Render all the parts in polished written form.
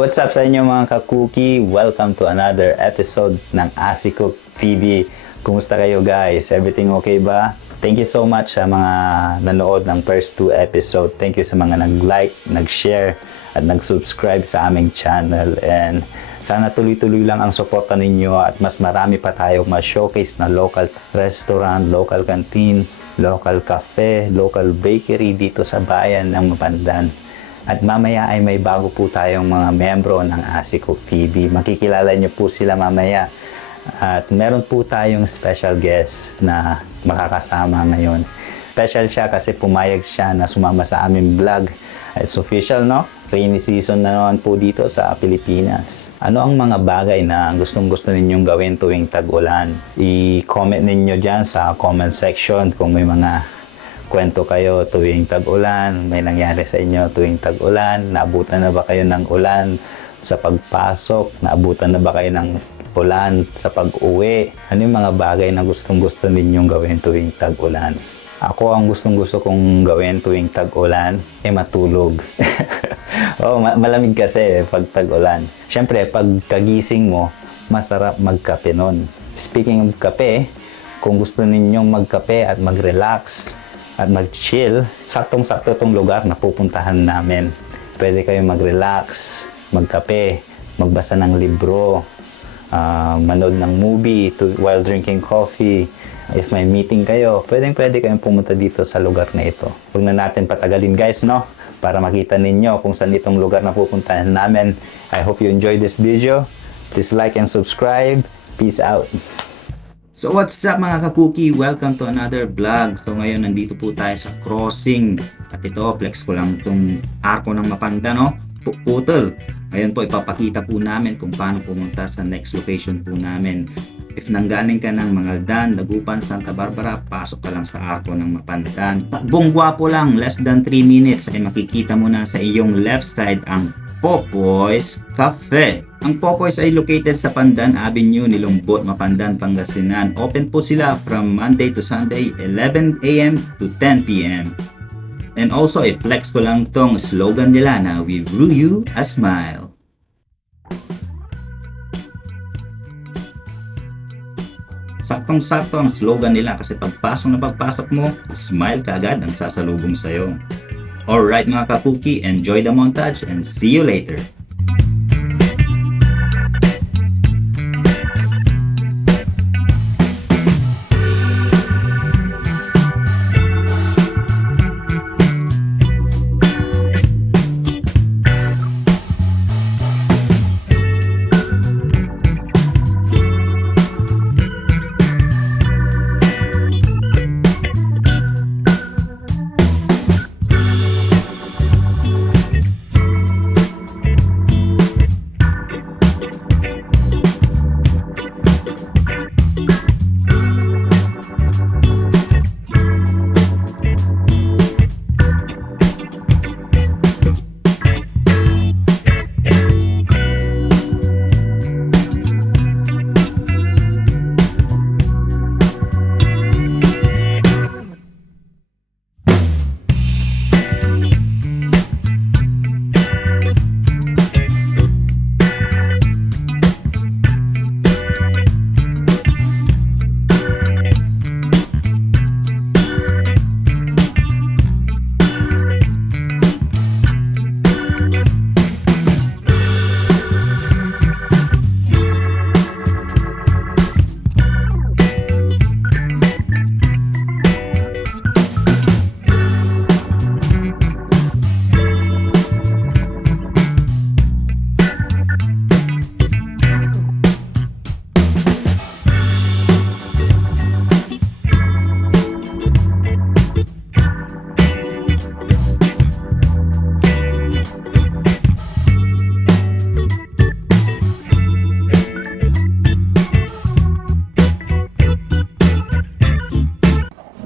What's up sa inyo mga kakuki? Welcome to another episode ng AsiCook TV. Kumusta kayo guys? Everything okay ba? Thank you so much sa mga nanood ng first 2 episode. Thank you sa mga nag-like, nag-share, at nag-subscribe sa aming channel. And sana tuloy-tuloy lang ang suporta ninyo at mas marami pa tayong ma-showcase na local restaurant, local canteen, local cafe, local bakery dito sa bayan ng Mapandan. At mamaya ay may bago po tayong mga membro ng AsiCook TV. Makikilala niyo po sila mamaya. At meron po tayong special guest na makakasama ngayon. Special siya kasi pumayag siya na sumama sa aming vlog. It's official, no? Rainy season na naman po dito sa Pilipinas. Ano ang mga bagay na gustong-gusto ninyong gawin tuwing tag-ulan? I-comment ninyo dyan sa comment section kung may mga kwento kayo tuwing tag-ulan, may nangyari sa inyo tuwing tag-ulan, naabutan na ba kayo ng ulan sa pagpasok, naabutan na ba kayo ng ulan sa pag-uwi? Ano yung mga bagay na gustong-gusto ninyong gawin tuwing tag-ulan? Ako, ang gustong-gusto kong gawin tuwing tag-ulan ay matulog. Malamig kasi pag tag-ulan. Siyempre, pag kagising mo, masarap magkape nun. Speaking of kape, kung gusto ninyong magkape at mag-relax, at mag-chill, saktong-sakto itong lugar na pupuntahan namin. Pwede kayong mag-relax, magkape, magbasa ng libro, manood ng movie while drinking coffee. If may meeting kayo, pwede kayong pumunta dito sa lugar na ito. Huwag na natin patagalin guys, no? Para makita ninyo kung saan itong lugar na pupuntahan namin. I hope you enjoyed this video. Please like and subscribe. Peace out. So what's up mga kakuki? Welcome to another vlog. So ngayon nandito po tayo sa crossing. At ito, flex ko lang itong arko ng Mapandan, no? Putol. Ngayon po ipapakita po namin kung paano pumunta sa next location po namin. If nanggaling ka ng Mangaldan, Dagupan, Santa Barbara, pasok ka lang sa arko ng Mapandan. Takbong gwapo lang, less than 3 minutes ay makikita mo na sa iyong left side ang Popoy's Cafe. Ang Popoy's ay located sa Pandan Avenue, Nilumbot, Mapandan, Pangasinan. Open po sila from Monday to Sunday, 11 a.m. to 10 p.m. And also, i-flex ko lang tong slogan nila na "We brew you a smile." Saktong-sakto ang slogan nila kasi pagpasok mo, smile ka agad ang sasalubong sa'yo. Alright mga kapuki, enjoy the montage and see you later.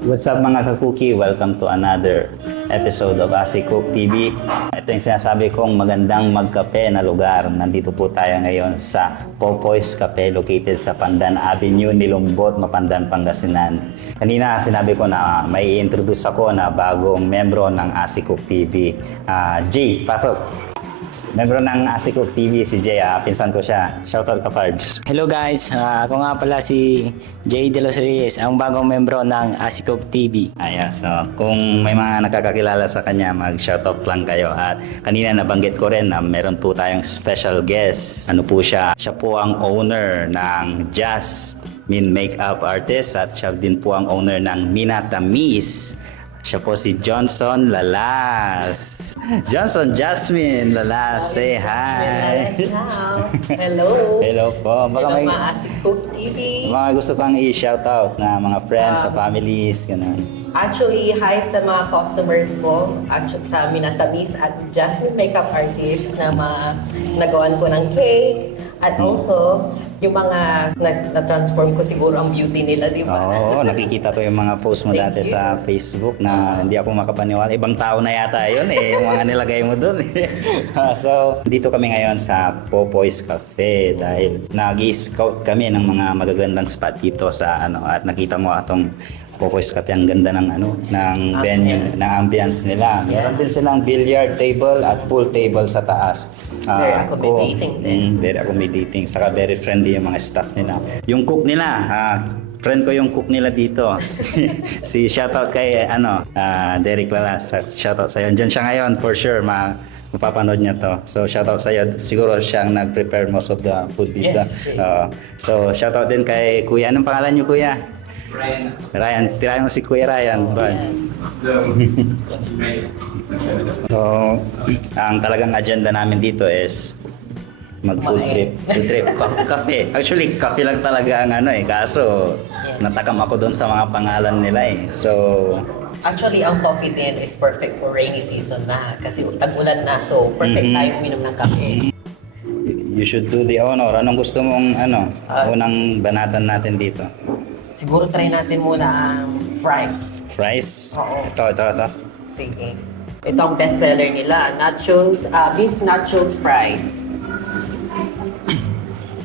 What's up mga kakuki? Welcome to another episode of AsiCook TV. Ito yung sinasabi kong magandang magkape na lugar. Nandito po tayo ngayon sa Popoy's Cafe located sa Pandan Avenue, Nilumbot, Mapandan, Pangasinan. Kanina sinabi ko na may introduce ako na bagong membro ng AsiCook TV. G, pasok! Membro ng Asiko TV, si Jay. Pinsan ko siya. Shoutout ka, Pards. Hello guys, ako nga pala si Jay De Los Reyes, ang bagong membro ng Asikog TV. Ayan, so kung may mga nakakakilala sa kanya, mag-shoutout lang kayo. At kanina nabanggit ko rin na meron po tayong special guest. Ano po siya? Siya po ang owner ng Jasmine Makeup Artist at siya din po ang owner ng Minatamis. Siya po si Johnson Lalas. Johnson Jasmine Lalas, say hi. Hello. Hello po. Baka may Hello, Asikog TV. mga gusto kang i-shoutout na mga friends sa families, ganun. Actually, hi sa mga customers ko, actually sa Minatamis at Jasmine Makeup Artist na nagawan ko ng cake. At also, yung mga na-transform ko siguro ang beauty nila, di ba? Oo, nakikita ko yung mga post mo Thank dati you. sa Facebook na hindi ako makapaniwala. Ibang tao na yata yun yung mga nilagay mo doon. So, dito kami ngayon sa Popoy's Cafe dahil nag-scout kami ng mga magagandang spot dito sa at nakita mo atong Popoy's Cafe, ang ganda ng ng venue, ng ambience nila. Meron din silang billiard table at pool table sa taas. Very accommodating din. Very accommodating. Saka very friendly yung mga staff nila. Yung cook nila, friend ko yung cook nila dito. Si shoutout kay Derek Lalas. Shoutout sa iyo. Diyan siya ngayon for sure. Mapapanood niya to. So shoutout sa iyo. Siguro siyang nag-prepare most of the food dito. So shoutout din kay Kuya. Anong pangalan niyo, Kuya? Ryan. Tirahin mo si Kuya Ryan. So, ang talagang agenda namin dito is mag-food trip. Food trip. Cafe. Actually, cafe lang talaga ang kaso natakam ako doon sa mga pangalan nila So, Actually, ang coffee din is perfect for rainy season na kasi tag-ulan na. So, perfect tayo uminom ng kape. you should do the honor. Anong gusto mong unang banatan natin dito? Siguro try natin muna ang fries. Fries? Oo. Ito. Sige. Ito ang bestseller nila. Nachos, beef nachos fries.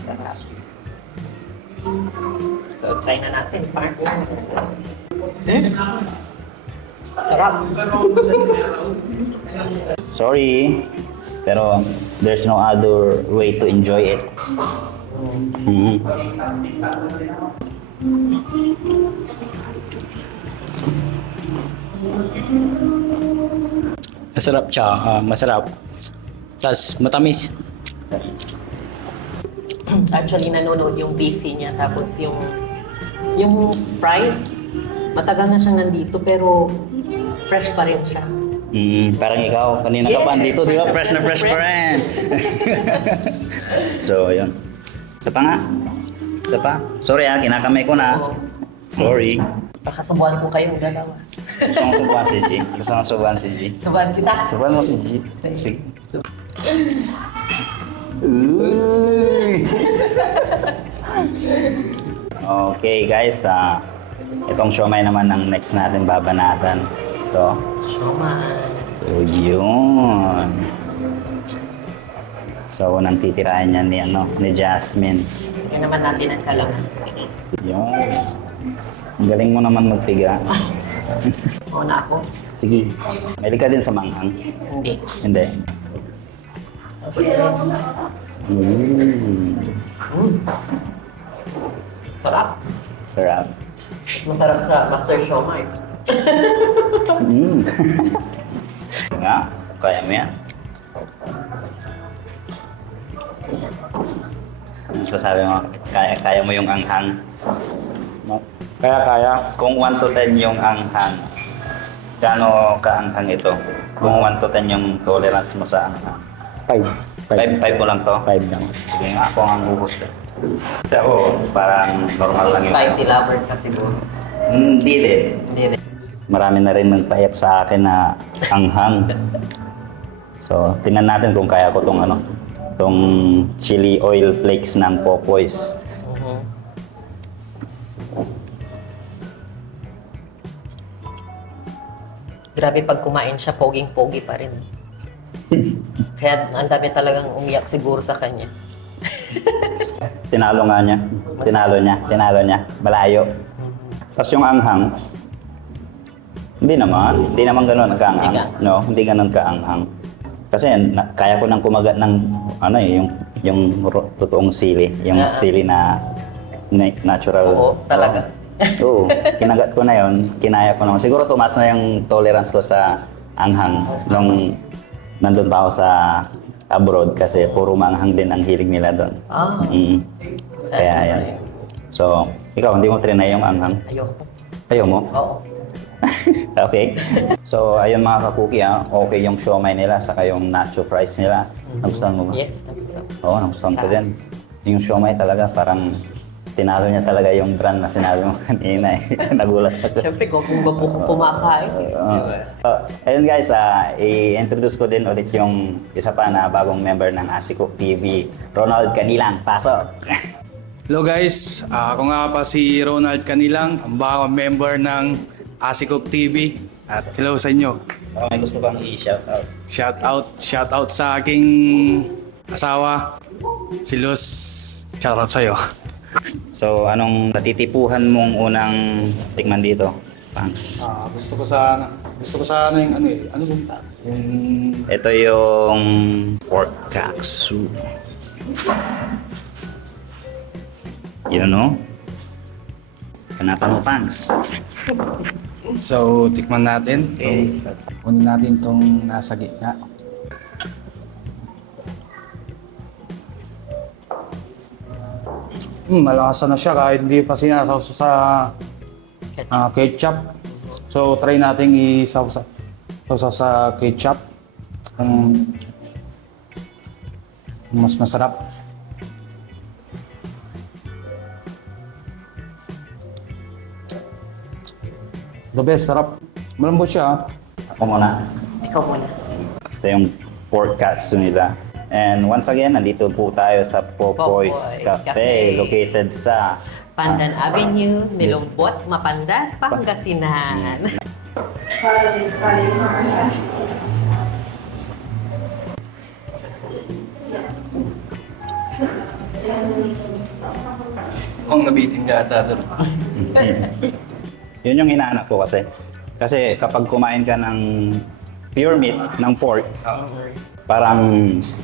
Sarap. So, try na natin, partner. Sarap. Sorry, pero there's no other way to enjoy it. Masarap siya, masarap. Tapos matamis. Actually, nanonood yung beefy niya. Tapos yung fries, matagal na siyang nandito pero fresh pa rin siya. Parang ikaw, kanina ka pa dito, di ba? Fresh na fresh pa rin. So, yun. Isa pa nga. Isa pa. Sorry kinakamay ko na. Oo. Sorry. Pakasubuan ko kayong dalawa. Gusto mong subuhan si G? Gusto mong subuhan si G? Subuan kita. Subuhan mo si G? Sige. Uy! Okay guys, itong siomay naman ang next natin babanatan. Ito. Siomay. So, yun. So, unang titirahin niya ni Jasmine. Tingnan naman natin ang kalamansi. Yun. Ang galing mo naman magpiga. Una ako. Sige. May ka din sa manghang? Hindi. Hindi. Okay. Sarap. Sarap. Masarap sa Master Siomay. Nga, kaya mo yan. Ano sasabi mo? Kaya mo yung anghang? Kaya. Kung 1 to 10 yung anghang, gaano kaanghang ito? Kung 1 to 10 yung tolerance mo sa anghang? 5 mo lang to? 5 lang. Sige nga, ako ang huhus. Ako, parang normal lang yun. Spicy lover ka siguro. Hindi din. Hindi rin. Marami na rin nagpayak sa akin na anghang. So, tingnan natin kung kaya ko tong chili oil flakes ng Popoy's. Grabe pag kumain siya, poging-pogi pa rin. Kaya ang dami talagang umiyak siguro sa kanya. Tinalo nga niya. Tinalo niya. Malayo. Tapos yung anghang, hindi naman ganun kaanghang. No, hindi ganun kaanghang. Kasi kaya ko nang kumagat ng ano totoong sili, yung sili na natural. Oo, talaga. Oo, kinagat ko na yon, kinaya ko naman. Siguro tumaas na yung tolerance ko sa anghang nung nandun pa ako sa abroad kasi puro manghang din ang hilig nila doon. Ah. Kaya yan. So, ikaw, hindi mo trinay yung anghang? Ayoko. Ayaw mo? Oo. Okay. So, ayun mga kakuki, okay yung siomay nila, saka yung nacho fries nila. Nagustuhan mo ba? Yes. Oo, nagustuhan ko din. Yung siomay talaga, parang tinalo niya talaga yung brand na sinabi mo kanina eh. Nagulat ako. Siyempre, kung kumakain. Ayun guys, i-introduce ko din ulit yung isa pa na bagong member ng ASICOOK TV, Ronald Canilang. Pasok! Hello guys, ako nga pa si Ronald Canilang, ang bagong member ng ASICOOK TV. At hello sa inyo. May gusto bang i-shout out? Shout out sa aking asawa, si Luz. Shout out sa'yo. So, anong natitipuhan mong unang tikman dito, Pangs? Gusto ko sana yung ano bang tawag? Yung Ito yung pork katsu. Yun, no? Kanata mo, Pangs. So, tikman natin. Okay. Kunin natin itong nasa gitna. Malasa na siya kahit hindi pa sinasaw sa ketchup. So, try natin isaw sa ketchup. Mas masarap. The best, sarap. Malambot siya. Ako muna. Ikaw muna. Ito yung pork katsu nila. And once again, nandito po tayo sa Popoy's Popoy Cafe, Cafe. located sa Pandan Avenue, Nilumbot, Mapanda, Pangasinan. Kung nabitin ka ata doon. Yun yung hinahanap ko kasi. Kasi kapag kumain ka ng pure meat, ng pork, parang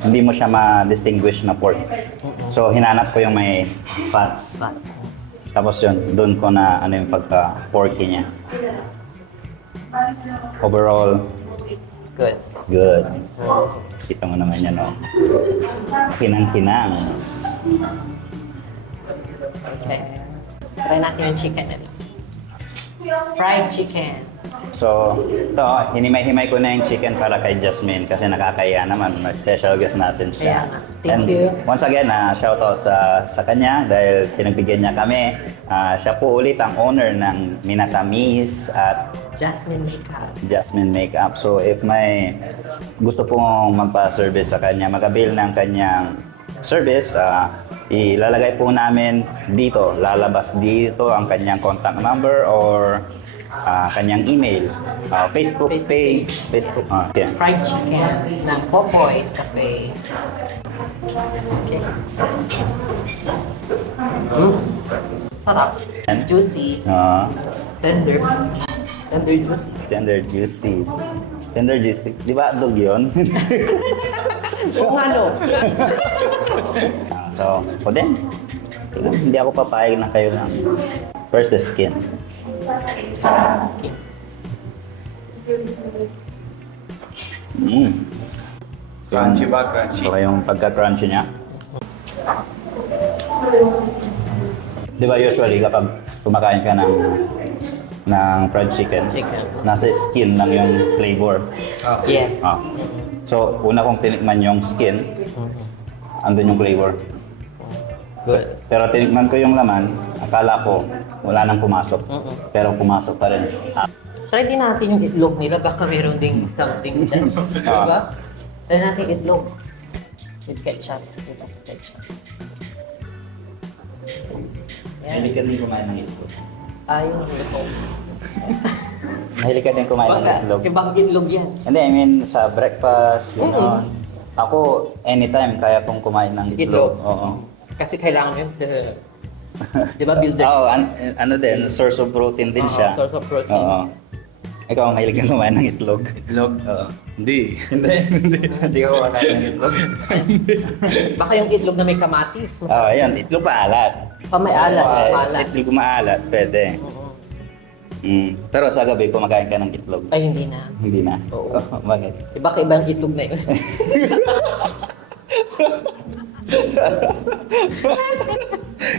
hindi mo siya ma-distinguish na pork. So, hinanap ko yung may fats. Tapos yun, doon ko na ano yung pagka-porky niya. Overall, Good. good. Kita mo naman yan, no? Kinang-kinang. Okay. Try natin yung chicken nila. Fried chicken. So, ito, hinimay-himay ko na yung chicken para kay Jasmine kasi nakakaya naman. May special guest natin siya. Kaya nga. Thank you. Once again, shoutout sa kanya dahil pinagbigyan niya kami. Siya po ulit ang owner ng Minatamis at Jasmine Makeup. Jasmine Makeup. So, if may gusto pong magpa-service sa kanya, mag-avail ng kanyang service, ilalagay po namin dito, lalabas dito ang kanyang contact number or kanyang email, Facebook page, Facebook, yeah. Fried chicken ng Popoy's Cafe. Okay. Sarap. Juicy. Tender. Tender juicy. Tender juicy. Tender juicy. Di ba dog yun? Kung ano. So, o din. Hindi ako papayag na kayo ng first the skin. Crunchy ba? Crunchy. So, yung pagka-crunchy niya. Di ba usually kapag kumakain ka ng fried chicken, nasa skin lang yung flavor. Yes. So, una kong tinikman yung skin, andun yung flavor. Good. Pero tinikman ko yung laman, akala ko wala nang pumasok. Pero pumasok pa rin. Try din natin yung itlog nila. Baka meron ding something dyan. Diba? Try natin itlog. With ketchup. With ketchup. Mahilig ka din kumain ng itlog. Yung itlog. Mahilig ka din kumain ng itlog. Ibang itlog yan. Hindi, I mean sa breakfast, gano'n. Ako, anytime kaya kong kumain ng itlog. Itlog? Oo. Kasi kailangan yun. Di ba builder? Oo, ano din, source of protein din siya. Source of protein. Oo. Ikaw, mahilig kang kumain ng itlog. Itlog? Hindi. Hindi ka kumakain ng itlog. Baka yung itlog na may kamatis. Oo, yan. Itlog maalat. May alat. Maalat. Itlog maalat, pwede. Pero sa gabi, kumakain ka ng itlog. Ay, hindi na. Hindi na. Oo. Bakit? Baka ibang itlog na yun.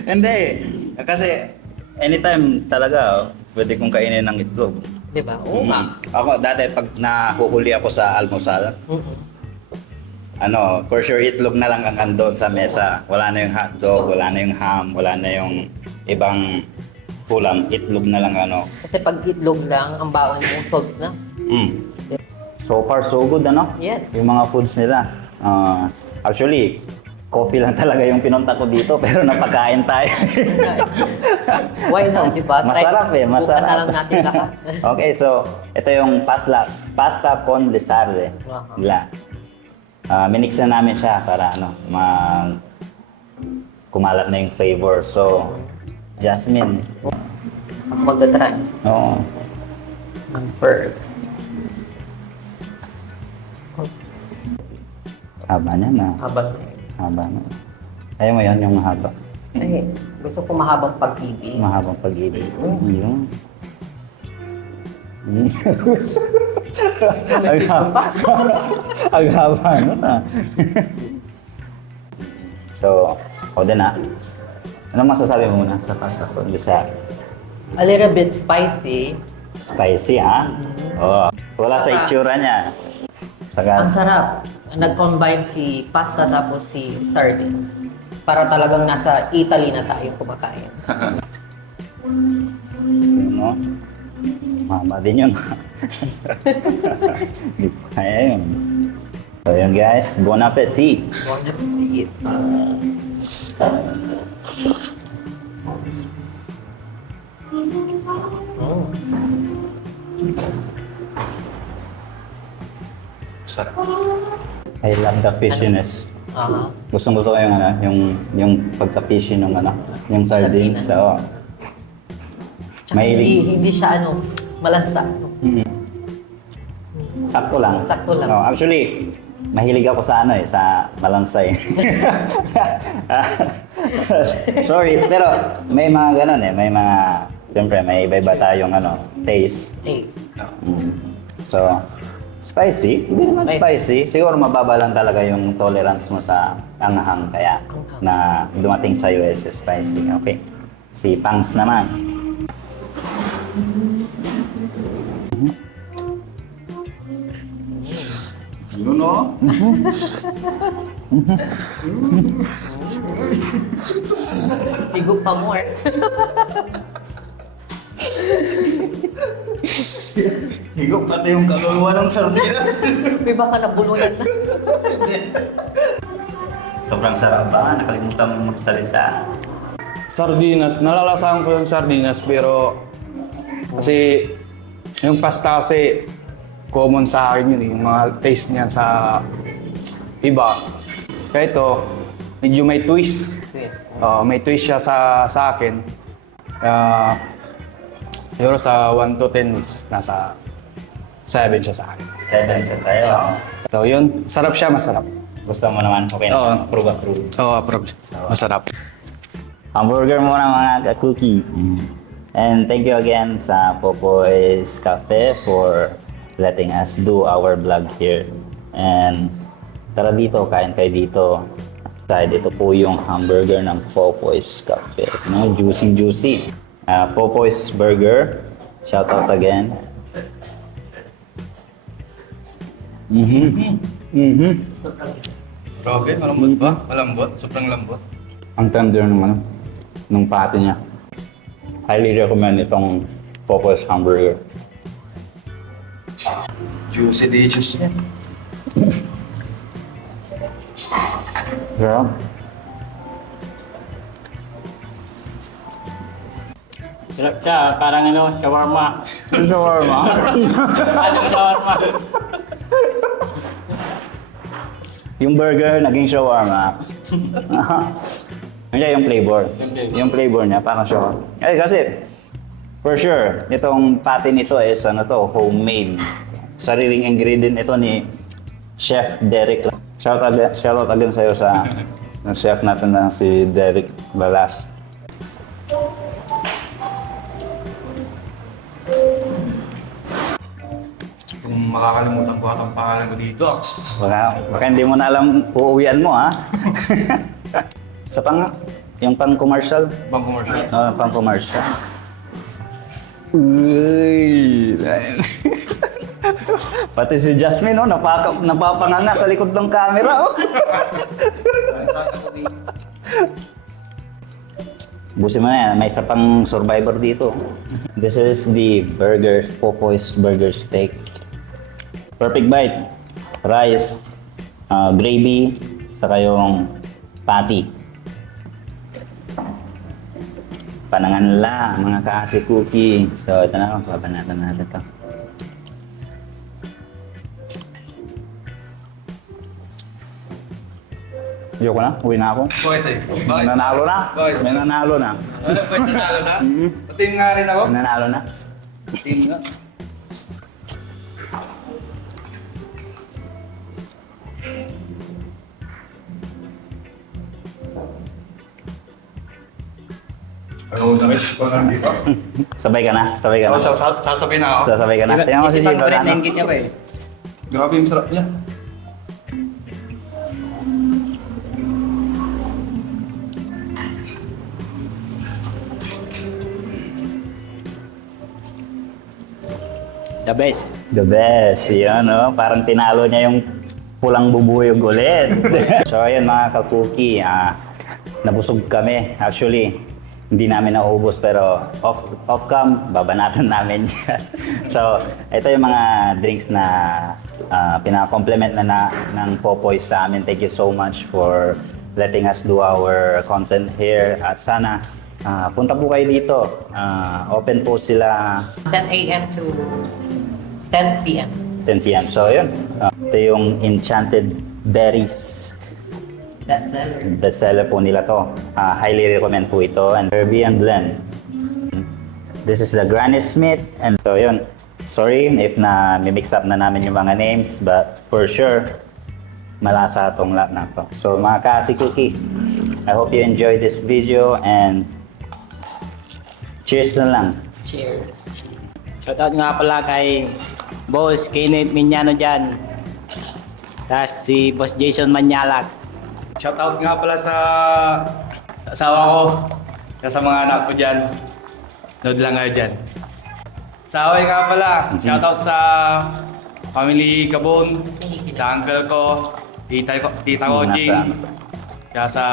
Hindi. Kasi anytime talaga, pwede kong kainin ng itlog. Di ba? Oo nga. Ako, dati pag nahuhuli ako sa almusal, for sure itlog na lang ang andon sa mesa. Wala na yung hotdog, wala na yung ham, wala na yung ibang ulam. Itlog na lang Kasi pag itlog lang, ang bawal mo salt na. So far, so good, Yes. Yung mga foods nila. Actually, coffee lang talaga yung pinunta ko dito, pero napakain tayo. Why not, di ba? Masarap eh, masarap. Bukan na lang natin lahat. Okay, so ito yung pasta con lisarde. Wow. Minix na namin siya para kumalat na yung flavor. So, Jasmine. Ako magdadry. Oo. First. Haba niya na. Habang Haba na. Ayaw mo yan, yung mahaba. ay, gusto ko mahabang pag-ibig. Mahabang pag-ibig. Yun. Ang haba. Ang haba nun So, ako din Anong masasabi mo muna sa pasta ko? Sa A little bit spicy. spicy, Oo. Wala sa itsura niya. Saka, Ang sarap. Nag-combine si pasta tapos si sardines. Para talagang nasa Italy na tayo kumakain. Mama din yun. Hindi ko kaya yun. So yun guys, bon appetit! Bon appetit. Sarap. I love the fishiness. Gusto ko yung pagka-fishy ng yung sardines. So, Hindi siya malansa. Sakto lang. Sakto lang. No, actually, mahilig ako sa sa malansay. Sorry, pero may mga ganun may mga, siyempre may iba-iba tayong taste. Taste. So, spicy? Hindi naman spicy. Siguro mababa lang talaga yung tolerance mo sa anghang kaya na dumating sa US spicy. Okay. Si Pangs naman. Yun Higop pa more. Higop pati yung kaluluwa ng sardinas. May baka nabulunan na. Sobrang sarap ba? Nakalimutan mo magsalita. Sardinas, nalalasahan ko yung sardinas pero kasi yung pasta kasi common sa akin yun yung mga taste niya sa iba. Kaya ito, medyo may twist. May twist siya sa akin. Siguro sa 1 to 10 is nasa 7 siya sa akin. 7 siya sa'yo. So yun, sarap siya, masarap. Gusto mo naman? Okay Oo. na. Approve. Oo, approve. Masarap. Hamburger muna mga ka-cookie. And thank you again sa Popoy's Cafe for letting us do our vlog here. And tara dito, kain kayo dito. Side, ito po yung hamburger ng Popoy's Cafe. Juicy. Popoy's Burger. Shout out again. Grabe, malambot ba? Malambot? Sobrang lambot. Ang tender ng patty niya. Highly recommend itong Popoy's Hamburger. Juicy delicious niya. Sarap. Sarap siya, parang shawarma. Shawarma. Parang shawarma. Yung burger, naging shawarma. Hindi, yung flavor. Yung flavor niya, parang shawarma. Kasi, For sure, itong patty nito is ano to, homemade. Sariling ingredient ito ni Chef Derek. Shout out again sa'yo sa ng chef natin na si Derek Balas. Kung makakalimutan ko at ang pangalan ko dito. Baka hindi mo na alam uuwian mo, ha? Sa yung pang-commercial? Bang commercial. Pang-commercial. Uy! Pati si Jasmine, napapanganga sa likod ng camera, oh. Busin mo na yan, may isa pang survivor dito. This is the burger, Popoy's Burger Steak. Perfect bite. Rice, gravy, saka yung patty. Panangan lang, mga kasi cookie. So, ito na, pabanatan natin ito. Ayoko na, uwi na ako. Bakit eh? May nanalo na. Bakit? May nanalo na. Bakit nanalo na? Mhm. Team nga rin ako. May nanalo na. Team nga. Ano na rin? Parang dito. Sabay ka na? Sabay ka na? Sasabihin na ako. Sabay ka na? Tingnan mo si Isipan Jay, ko rin, wala na. nainggit niya ko eh. Grabe yung sarap niya. The best. The best. Yun, no? Parang tinalo niya yung pulang bubuyog ulit. So, ayun mga ka-cookie. Nabusog kami. Actually, hindi namin naubos pero off-cam, babanatan namin yan. So, ito yung mga drinks na pinakomplement na ng Popoy sa amin. Thank you so much for letting us do our content here. At sana, punta po kayo dito. Open po sila 10 a.m. to 10 p.m. 10 p.m. So, yun. Ito yung Enchanted Berries. Bestseller. Bestseller po nila to. Highly recommend po ito. And Caribbean Blend. This is the Granny Smith. And so, yun. Sorry if mix up na namin yung mga names. But for sure, malasa itong lahat na to. So, mga kasi cookie, I hope you enjoy this video. And cheers na lang. Cheers. Shoutout nga pala kay Boss Kenneth Minyano dyan. Tapos si Boss Jason Manyalak. Shoutout nga pala sa asawa ko. Sa mga anak ko dyan. Nood lang kayo dyan. Sa away nga pala, shoutout sa family Gabon, sa uncle ko, tita ko, Jing. Kaya sa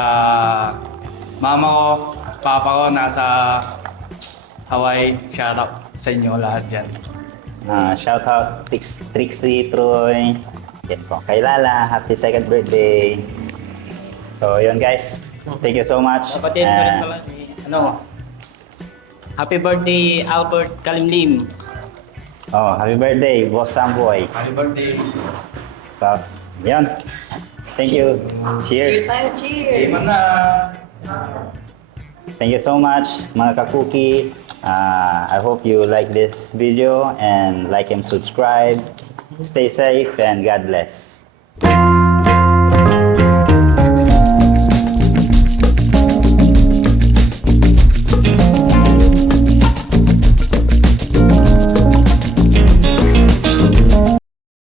mama ko, papa ko, nasa Hawaii. Shoutout sa inyo lahat dyan. Shout out Trixie, Troy. Yan po. Kay Lala, happy second birthday. So, yun guys. Thank you so much. Kapatid ko rin pala. Happy birthday Albert Kalimlim. Happy birthday, Boss Samboy. Happy birthday. Tapos, yun. Thank you. Cheers. Cheers! Iman na. Thank you so much, mga ka-cookie. I hope you like this video and like and subscribe. Stay safe and God bless.